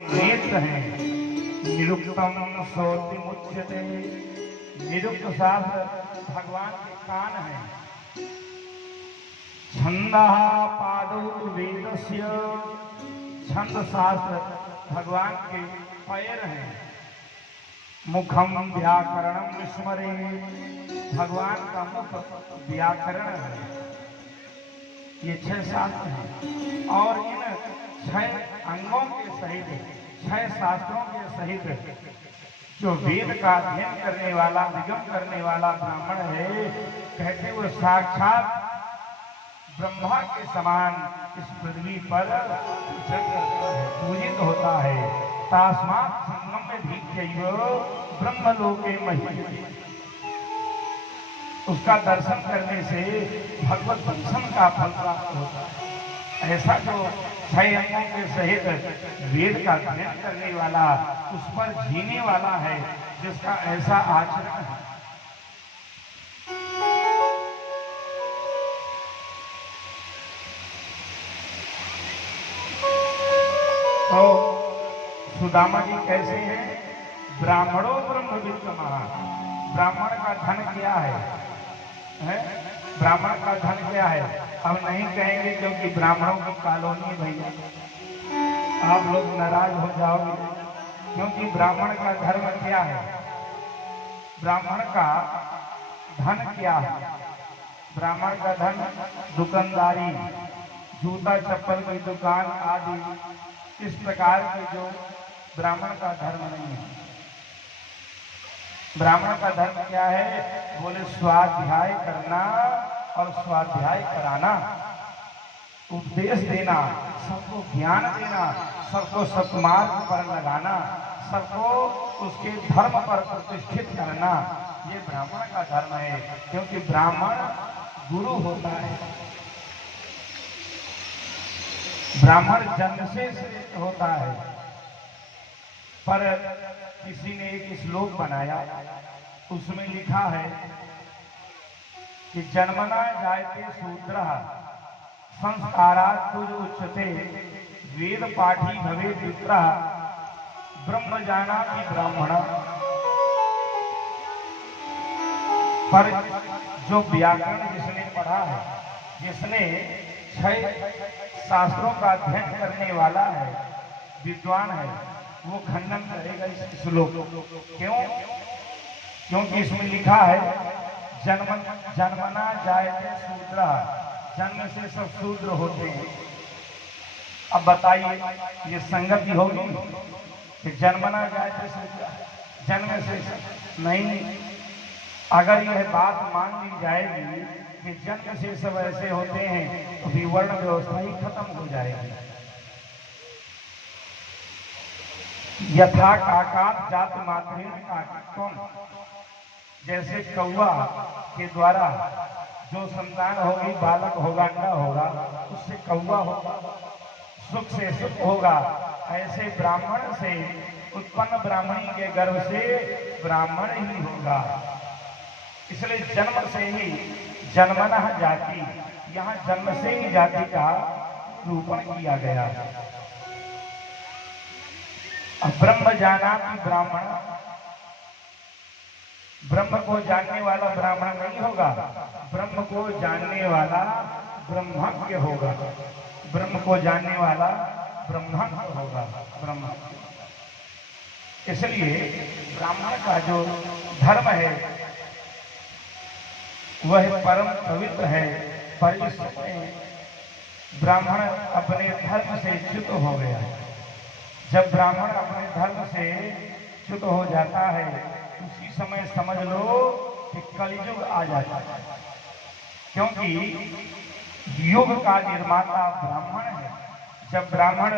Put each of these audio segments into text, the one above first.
नेत्र हैं निरुक्तम श्रोति मुच्यते। निरुक्त शास्त्र भगवान के कान हैं। छंदः पादौ वेदस्य। छंद शास्त्र भगवान के पैर हैं। मुखम व्याकरणम स्मरे। भगवान का मुख व्याकरण है। ये 6 शास्त्र हैं और इन 6 अंगों के सहित 6 शास्त्रों के सहित जो वेद का अध्ययन करने वाला निगम करने वाला ब्राह्मण है, कहते वो साक्षात ब्रह्मा के समान इस पृथ्वी पर पूजित होता है। तास्मात् संगम में भिक्षैव ब्रह्मलोके महीयते। उसका दर्शन करने से भगवत दर्शन का फल प्राप्त होता है। ऐसा जो 6 अंगों के सहित वेद का अध्ययन करने वाला, उस पर जीने वाला है, जिसका ऐसा आचरण है। तो सुदामा जी कैसे हैं? ब्राह्मणों ब्रह्मविद्यमा। ब्राह्मण का धन क्या है? ब्राह्मण का धन क्या है? हम नहीं कहेंगे क्योंकि ब्राह्मणों की कॉलोनी भैया, आप लोग नाराज हो जाओगे। क्योंकि ब्राह्मण का धर्म क्या है? ब्राह्मण का धन क्या है? ब्राह्मण का धन दुकानदारी, जूता चप्पल की दुकान आदि, इस प्रकार के जो ब्राह्मण का धर्म नहीं है। ब्राह्मण का धर्म क्या है? बोले स्वाध्याय करना और स्वाध्याय कराना, उपदेश देना, सबको ज्ञान देना, सबको सत्मार्ग पर लगाना, सबको उसके धर्म पर प्रतिष्ठित करना, ये ब्राह्मण का धर्म है। क्योंकि ब्राह्मण गुरु होता है। ब्राह्मण जन्म से श्रेष्ठ होता है। पर किसी ने एक श्लोक बनाया, उसमें लिखा है कि जन्मना जायते शूद्रः संस्कारात् तुज उच्यते। वेद पाठी भवे विप्रः ब्रह्म जानाति ब्राह्मण। पर जो व्याकरण जिसने पढ़ा है, जिसने 6 शास्त्रों का अध्ययन करने वाला है, विद्वान है, वो खंडन करेगा इस श्लोक। क्यों? क्योंकि इसमें लिखा है जन्मना जायते शूद्रः। जन्म से सब शूद्र होते हैं। अब बताइए ये संगति होगी कि जन्मना जायते शूद्रः, जन्म से नहीं। अगर यह बात मान ली जाएगी कि जन्म से सब ऐसे होते हैं, तो विवर्ण व्यवस्था ही खत्म हो जाएगी। यथा काकात जाति मात्रेण काकित्वम्। जैसे कौवा के द्वारा जो संतान होगी, बालक होगा, अंडा होगा, उससे कौवा होगा, सुख से सुख होगा। ऐसे ब्राह्मण से उत्पन्न ब्राह्मणी के गर्भ से ब्राह्मण ही होगा। इसलिए जन्म से ही जन्मनः जाति, यहाँ जन्म से ही जाति का रूपण किया गया है। ब्रह्म जानाति ब्राह्मण। ब्रह्म को जानने वाला ब्राह्मण नहीं होगा, ब्रह्म को जानने वाला ब्रह्मज्ञ होगा। ब्रह्म को जानने वाला ब्रह्मज्ञ होगा, ब्रह्म। इसलिए ब्राह्मण का जो धर्म है वह परम पवित्र है। पर इस समय ब्राह्मण अपने धर्म से च्युत हो गया है। जब ब्राह्मण अपने धर्म से च्युत हो जाता है, उसी समय समझ लो कि कलयुग आ जाता है। क्योंकि युग का निर्माता ब्राह्मण है। जब ब्राह्मण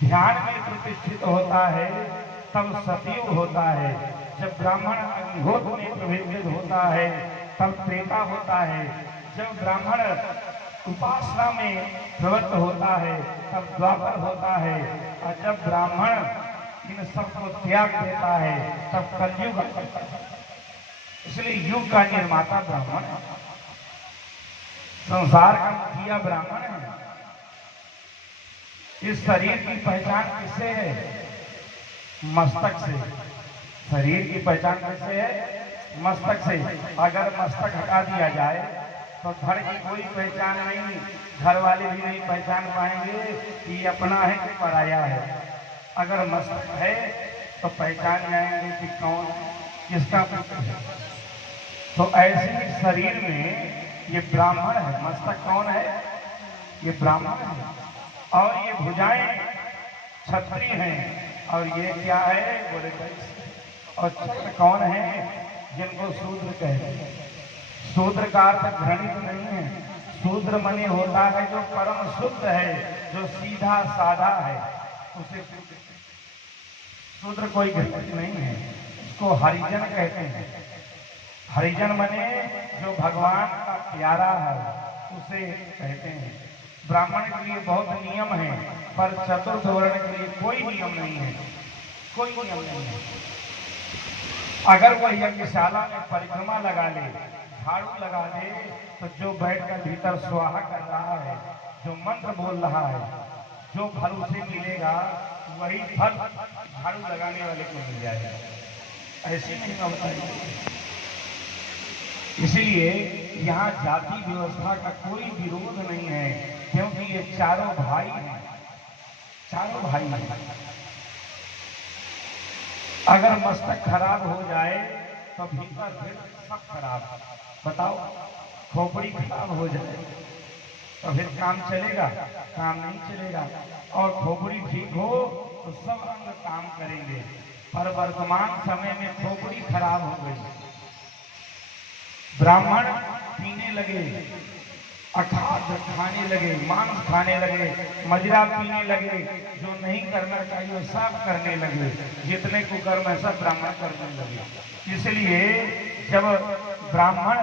ध्यान में प्रतिष्ठित होता है, तब सतयुग होता है। जब ब्राह्मण अग्निहोत्र में प्रवेशित होता है, तब त्रेता होता है। जब ब्राह्मण उपासना में प्रवृत्त होता है, तब द्वापर होता है। और जब ब्राह्मण इन सबको त्याग देता है, तब कलयुग आता है। इसलिए युग का निर्माता ब्राह्मण है। संसार का मुखिया ब्राह्मण है। इस शरीर की पहचान किससे है? मस्तक से। शरीर की पहचान किससे है? मस्तक से। अगर मस्तक हटा दिया जाए तो धड़ की कोई पहचान नहीं, घर वाले भी नहीं पहचान पाएंगे कि ये अपना है कि पराया है। अगर मस्तक है तो पहचान जाएंगे कि कौन किसका पुत्र है। तो ऐसे ही शरीर में ये ब्राह्मण है। मस्तक कौन है? ये ब्राह्मण है। और ये भुजाएं क्षत्रिय हैं। और ये क्या है? बोले वैश्य। और चक्र कौन है? जिनको शूद्र कहते हैं। शूद्र का अर्थ घृणित नहीं है। शूद्र मने होता है जो परम शुद्ध है, जो सीधा साधा है, उसे शूद्र कोई घृणित नहीं है। उसको हरिजन कहते हैं। हरिजन मने जो भगवान का प्यारा है, उसे कहते हैं। ब्राह्मण के लिए बहुत नियम है, पर चतुर्थ वर्ण के लिए कोई नियम नहीं है। कोई नियम नहीं है। अगर वो यज्ञशाला में परिक्रमा लगा ले, झाड़ू लगा दे, तो जो बैठकर भीतर स्वाहा कर रहा है, जो मंत्र बोल रहा है, जो फल उसे मिलेगा वही फल झाड़ू लगाने वाले को मिल जाएगा। ऐसे नहीं होता है। इसलिए यहाँ जाति व्यवस्था का कोई विरोध नहीं है, क्योंकि ये चारों भाई हैं। चारों भाई हैं। अगर मस्तक खराब हो जाए तो भीतर फिर सब खराब। बताओ, खोपड़ी खराब हो जाए तो फिर काम चलेगा? काम नहीं चलेगा। और खोपड़ी ठीक हो तो सब अंग काम करेंगे। पर वर्तमान समय में खोपड़ी खराब हो गई। ब्राह्मण पीने लगे, अखाद्य खाने लगे, मांस खाने लगे, मदिरा पीने लगे, जो नहीं करना चाहिए वो सब करने लगे। जितने कुकर्म है सब ब्राह्मण करने लगे। इसलिए जब ब्राह्मण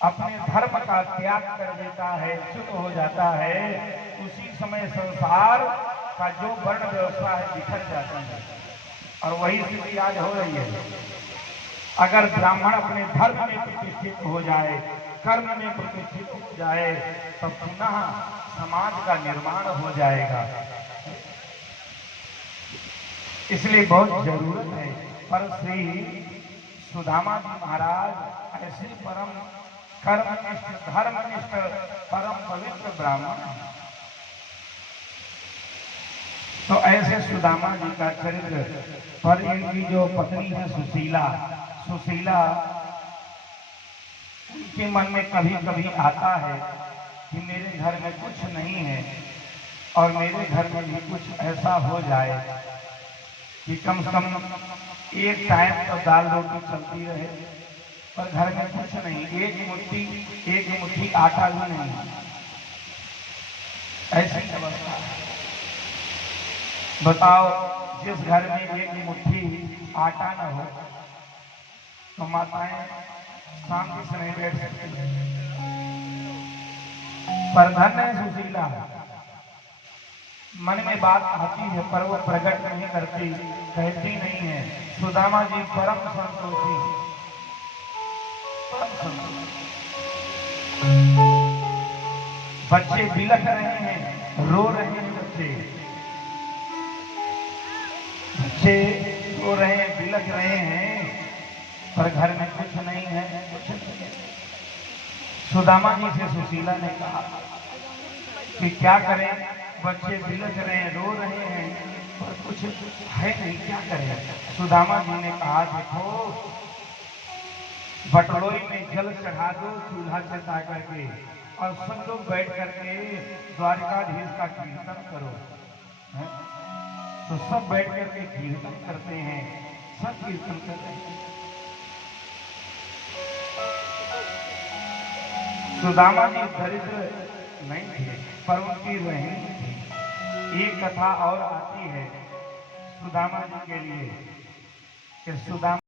अपने धर्म का त्याग कर देता है, च्युत हो जाता है, उसी समय संसार का जो वर्ण व्यवस्था है बिखर जाती है। और वही स्थिति आज हो रही है। अगर ब्राह्मण अपने धर्म में प्रतिष्ठित हो जाए, कर्म में प्रतिष्ठित हो जाए, तो पुनः समाज का निर्माण हो जाएगा। इसलिए बहुत जरूरत है। पर श्री सुदामा जी महाराज ऐसे परम कर्मनिष्ठ, धर्मनिष्ठ, परम पवित्र ब्राह्मण। तो ऐसे सुदामा जी का चरित्र। पर इनकी जो पत्नी है सुशीला, सुशीला उनके मन में कभी कभी आता है कि मेरे घर में कुछ नहीं है और मेरे घर में भी कुछ ऐसा हो जाए कि कम से कम एक टाइम तो दाल रोटी चलती रहे, पर घर में कुछ नहीं, एक मुट्ठी आटा भी नहीं। ऐसी अवस्था है। बताओ, जिस घर में एक मुट्ठी आटा न हो तो माताएं शांति से नहीं बैठ सकती। पर धन्य है सुशीला, मन में बात आती है पर वो प्रकट नहीं करती, कहती नहीं है। सुदामा जी परम संतोषी, परम संतोषी। बच्चे बिलख रहे हैं, रो रहे हैं। बच्चे रो रहे हैं, बिलख रहे हैं, पर घर में कुछ नहीं है, कुछ नहीं है। सुदामा जी से सुशीला ने कहा कि क्या करें, बच्चे बिलख रहे हैं, रो रहे हैं, पर कुछ है नहीं, क्या करें। सुदामा जी ने कहा, देखो बटलोई में जल चढ़ा दो चूल्हा चढ़ा करके, और सब लोग बैठ करके द्वारिकाधीश का कीर्तन करो। है? तो सब बैठ करके कीर्तन करते हैं, सब कीर्तन करते हैं। सुदामा जी दरिद्र नहीं थे, पर उनकी रहनी थी। एक कथा और आती है सुदामा जी के लिए कि सुदामा